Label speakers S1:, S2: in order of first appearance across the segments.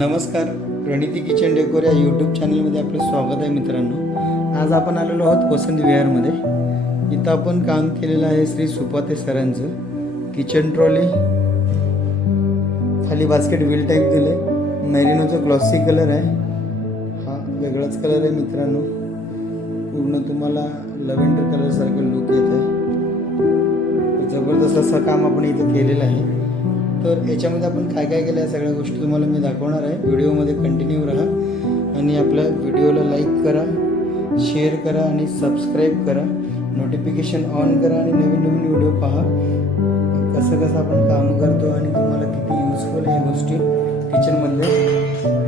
S1: नमस्कार Praniti kitchen decor या YouTube चॅनलमध्ये आपलं स्वागत आहे मित्रांनो. आज आपण आलेलो आहोत वसंत विहारमध्ये. इथं आपण काम केलेलं आहे श्री सुपाते सरांचं. किचन ट्रॉली खाली बास्केट व्हील टाईप दिले मेरिनोचं ग्लॉसी कलर आहे. हा वेगळाच कलर आहे मित्रांनो. पूर्ण तुम्हाला लव्हेंडर कलरसारखं लुक येत आहे जबरदस्त असं काम आपण इथं केलेलं आहे. तर याच्यामध्ये आपण काय काय केलं आहे सगळ्या गोष्टी तुम्हाला मी दाखवणार आहे. व्हिडिओमध्ये कंटिन्यू राहा आणि आपल्या व्हिडिओला लाईक करा शेअर करा आणि सबस्क्राईब करा. नोटिफिकेशन ऑन करा आणि नवीन नवीन व्हिडिओ पहा. कसं कसं आपण काम करतो आणि तुम्हाला किती युजफुल आहे या गोष्टी किचनमधल्या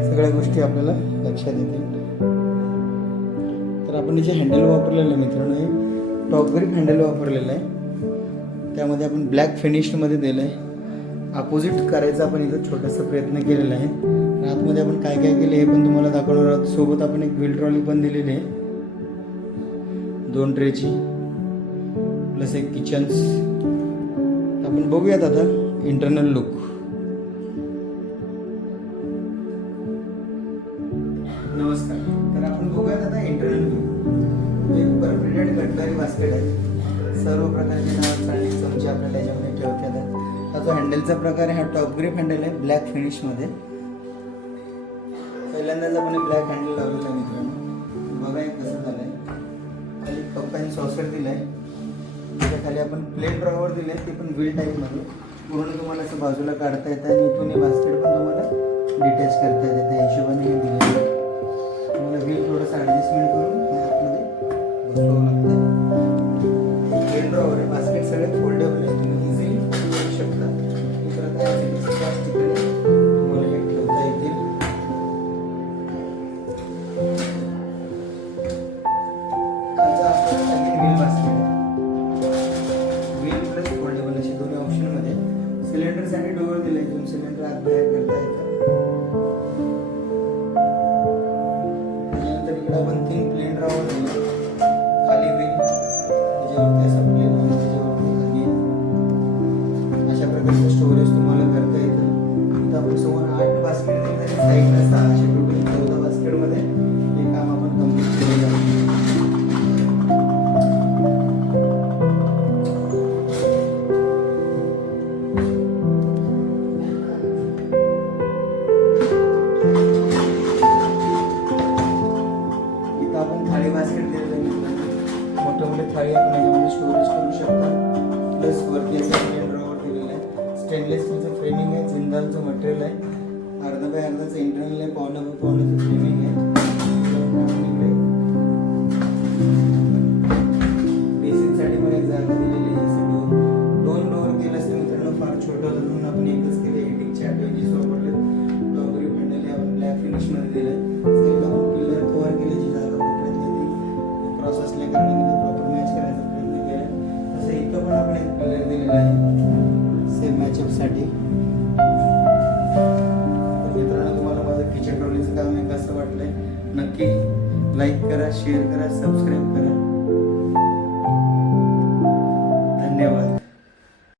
S1: सगळ्या गोष्टी आपल्याला लक्षात येतील. तर आपण जे हँडल वापरलेलं आहे मित्रांनो हे टॉप ग्रीप हँडल वापरलेलं आहे. त्यामध्ये आपण ब्लॅक फिनिशमध्ये दिलं आहे अपोजिट करायचा आपण इथं छोटासा प्रयत्न केलेला आहे. आतमध्ये आपण काय काय केले हे पण तुम्हाला दाखवणार आहोत. सोबत आपण एक व्हील ट्रॉली पण दिलेली आहे. दोन ट्रेची प्लस एक किचन्स आपण बघूयात आता इंटरनल लुक नमस्कार. तर आपण बघूयात आता इंटरनल लुक एक परफेक्टेड कटलरी बास्केट आहे सर्व प्रकारचे नाव चालणे चमचे आपल्याला याच्यामध्ये ठेवता येतात हा जो हँडलचा प्रकार आहे हा टॉप ग्रीप हँडल आहे ब्लॅक फिनिशमध्ये पहिल्यांदाच आपण ब्लॅक हँडल लावलेलं आहे मित्रांनो. बघा एक कसं झालं आहे खाली कप सॉसर दिलं आहे त्याच्याखाली आपण प्लेट ड्रॉवर दिले ते पण व्हील टाईपमध्ये पूर्ण तुम्हाला असं बाजूला काढता येतं आणि इथून हे बास्केट पण तुम्हाला डिटॅच करता येतं. त्या हिशोबाने हे दिलेलं आहे तुम्हाला व्हील थोडंसं ॲडजस्टमेंट करून हे आतमध्ये बसवावं लागतं सिलेंडरसाठी दिलं दिलाय इथून सिलेंडर आत बाहेर करता येतं त्याच्यानंतर इकडे आपण तीन प्लेन ड्रावर खाली व्हील त्याच्यावरती असं प्लेन त्याच्यावरती खाली. अशा प्रकारचं स्टोरेज आपण स्टोरेज करू शकता. प्लस वरती असं मेन ड्रॉवर दिलेलं आहे. स्टेनलेस स्टीलचं फ्रेमिंग आहे जिंदालचं मटेरियल आहे. अर्धा बाय अर्धाचं इंटरनल आहे पावणं बाय पावण्याचं फ्रेमिंग आहे. आपण पण एक जागा दिलेली आहे असं दोन. डोअर केलं असतं मित्रांनो फार छोटं होतं म्हणून आपण एकच केलं एटिंगच्या ऐवजी वापरले डॉगरी हँडल आपण ब्लॅक फिनिशमध्ये दिलं साईडला आपण पिलर कव्हर केल्याची जागा कोपऱ्यातली क्रॉस असल्या कारणाने एक आहे सेम मॅचअपसाठी तर मित्रांनो तुम्हाला माझं किचन ट्रॉलीचं काम आहे कसं वाटलंय. नक्की लाईक करा शेअर करा सबस्क्राईब करा. धन्यवाद.